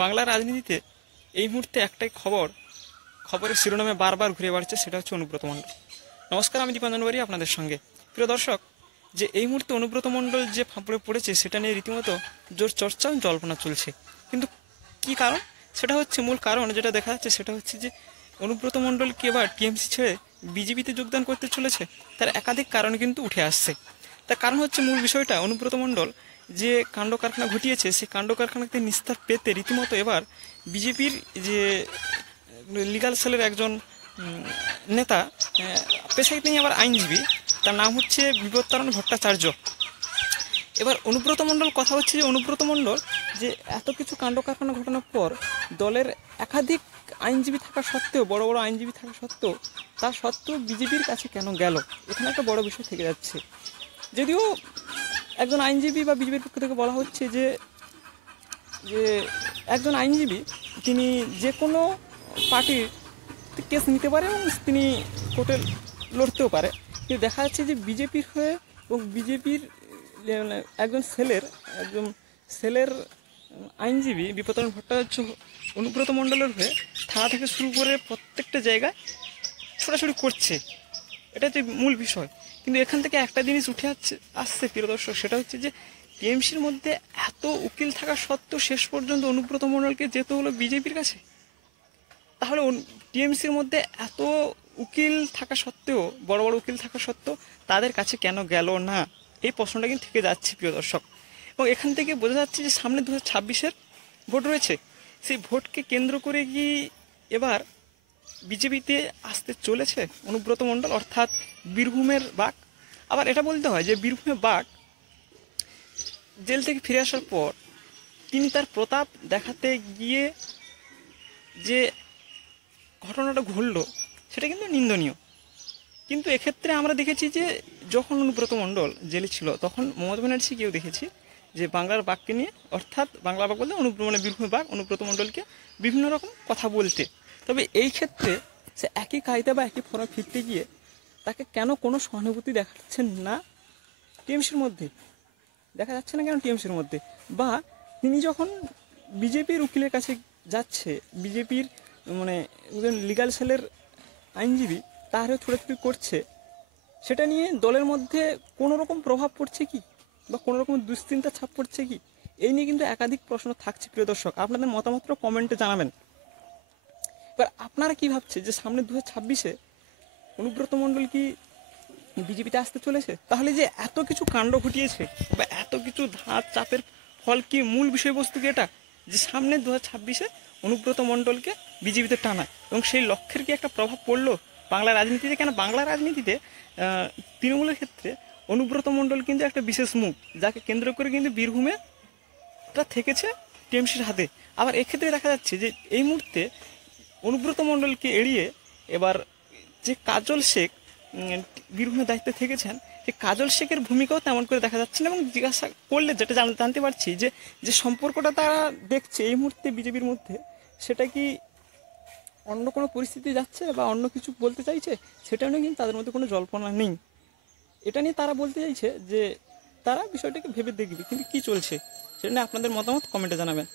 বাংলা রাজনীতিতে এই মুহূর্তে একটাই খবরের শিরোনামে বারবার ঘুরে বেড়াচ্ছে, সেটা হচ্ছে অনুব্রত মণ্ডল। নমস্কার, আমি দীপাঞ্জন বাড়ি আপনাদের সঙ্গে। প্রিয় দর্শক, যে এই মুহূর্তে অনুব্রত মণ্ডল যে ফাঁপড়ে পড়েছে সেটা নিয়ে রীতিমতো জোর চর্চা ও জল্পনা চলছে। কিন্তু কি কারণ, সেটা হচ্ছে মূল কারণ যেটা দেখা যাচ্ছে সেটা হচ্ছে যে অনুব্রত মণ্ডল কি এবার টিএমসি ছেড়ে বিজেপিতে যোগদান করতে চলেছে। তার একাধিক কারণ কিন্তু উঠে আসছে। তার কারণ হচ্ছে মূল বিষয়টা, অনুব্রত মণ্ডল যে কাণ্ড কারখানা ঘটিয়েছে সেই কাণ্ড কারখানাতে নিস্তার পেতে রীতিমতো এবার বিজেপির যে লিগাল সেলের একজন নেতা, পেশায় তিনি আবার আইনজীবী, তার নাম হচ্ছে বিপত্তারণ ভট্টাচার্য। এবার অনুব্রত মণ্ডল কথা হচ্ছে যে অনুব্রত মণ্ডল যে এত কিছু কাণ্ড কারখানা ঘটানোর পর দলের একাধিক আইনজীবী থাকা সত্ত্বেও, বড় বড় আইনজীবী থাকা সত্ত্বেও, তা সত্ত্বেও বিজেপির কাছে কেন গেল, এখানে একটা বড় বিষয় থেকে যাচ্ছে। যদিও একজন আইনজীবী বা বিজেপির পক্ষ থেকে বলা হচ্ছে যে একজন আইনজীবী তিনি যে কোনো পার্টির কেস নিতে পারে এবং তিনি কোর্টে লড়তেও পারে। কিন্তু দেখা যাচ্ছে যে বিজেপির হয়ে এবং বিজেপির একজন সেলের আইনজীবী বিপত্তারণ ভট্টাচার্য অনুব্রত মণ্ডলের হয়ে থানা থেকে শুরু করে প্রত্যেকটা জায়গায় ছোটাছুটি করছে। এটা হচ্ছে মূল বিষয়। কিন্তু এখান থেকে একটা জিনিস উঠে আসছে প্রিয় দর্শক, সেটা হচ্ছে যে টিএমসির মধ্যে এত উকিল থাকা সত্ত্বেও শেষ পর্যন্ত অনুব্রত মণ্ডলকে যেতে হলো বিজেপির কাছে। তাহলে টিএমসির মধ্যে এত উকিল থাকা সত্ত্বেও, বড় বড় উকিল থাকা সত্ত্বেও তাদের কাছে কেন গেল না, এই প্রশ্নটা কিন্তু থেকে যাচ্ছে প্রিয় দর্শক। এবং এখান থেকে বোঝা যাচ্ছে যে সামনে 2026-এর ভোট রয়েছে। সেই ভোটকে কেন্দ্র করে কি এবার বিজেপিতে আসতে চলেছে অনুব্রত মণ্ডল, অর্থাৎ বীরভূমের বাঘ। আবার এটা বলতে হয় যে বীরভূমের বাঘ জেল থেকে ফিরে আসার পর তিনি তার প্রতাপ দেখাতে গিয়ে যে ঘটনাটা ঘটলো সেটা কিন্তু নিন্দনীয়। কিন্তু এক্ষেত্রে আমরা দেখেছি যে যখন অনুব্রত মণ্ডল জেলে ছিল তখন মমতা ব্যানার্জিকেও দেখেছি যে বাংলার বাঘকে নিয়ে, অর্থাৎ বাংলা বাঘ বলতে বীরভূমের বাঘ অনুব্রত মণ্ডলকে বিভিন্ন রকম কথা বলতে। তবে এই ক্ষেত্রে সে একই কায়দা বা একই ফর্মে ফিরতে গিয়ে তাকে কেন কোনো সহানুভূতি দেখাচ্ছেন না টিএমসির মধ্যে, দেখা যাচ্ছে না কেন টিএমসির মধ্যে? বা তিনি যখন বিজেপির উকিলের কাছে যাচ্ছে, বিজেপির লিগাল সেলের আইনজীবী তারও ছোটাছুটি করছে, সেটা নিয়ে দলের মধ্যে কোনো রকম প্রভাব পড়ছে কি, বা কোনো রকম দুশ্চিন্তা ছাপ পড়ছে কি, এই নিয়ে কিন্তু একাধিক প্রশ্ন থাকছে প্রিয় দর্শক। আপনাদের মতামত কমেন্টে জানাবেন। এবার আপনারা কি ভাবছে যে সামনে 2026-এ অনুব্রত মণ্ডল কি বিজেপিতে আসতে চলেছে? তাহলে যে এত কিছু কাণ্ড ঘটিয়েছে বা এত কিছু ধার চাপের ফল কি, মূল বিষয়বস্তু কি এটা যে সামনে 2026-এ অনুব্রত মণ্ডলকে বিজেপিতে টানা, এবং সেই লক্ষ্যের কি একটা প্রভাব পড়লো বাংলা রাজনীতিতে? কেন বাংলা রাজনীতিতে তৃণমূলের ক্ষেত্রে অনুব্রত মণ্ডল কিন্তু একটা বিশেষ মুখ, যাকে কেন্দ্র করে কিন্তু বীরভূমে থেকেছে টিএমসির হাতে। আবার এক্ষেত্রে দেখা যাচ্ছে যে এই মুহূর্তে অনুব্রত মণ্ডলকে এড়িয়ে এবার যে কাজল শেখ বীরভূমের দায়িত্বে থেকেছেন, সেই কাজল শেখের ভূমিকাও তেমন করে দেখা যাচ্ছে না। এবং জিজ্ঞাসা করলে যেটা জানতে পারছি যে সম্পর্কটা তারা দেখছে এই মুহূর্তে বিজেপির মধ্যে, সেটা কি অন্য কোনো পরিস্থিতি যাচ্ছে বা অন্য কিছু বলতে চাইছে, সেটা নিয়ে কিন্তু তাদের মধ্যে কোনো জল্পনা নেই। এটা নিয়ে তারা বলতে চাইছে যে তারা বিষয়টাকে ভেবে দেখবে, কিন্তু কী চলছে সেটা নিয়ে আপনাদের মতামত কমেন্টে জানাবেন।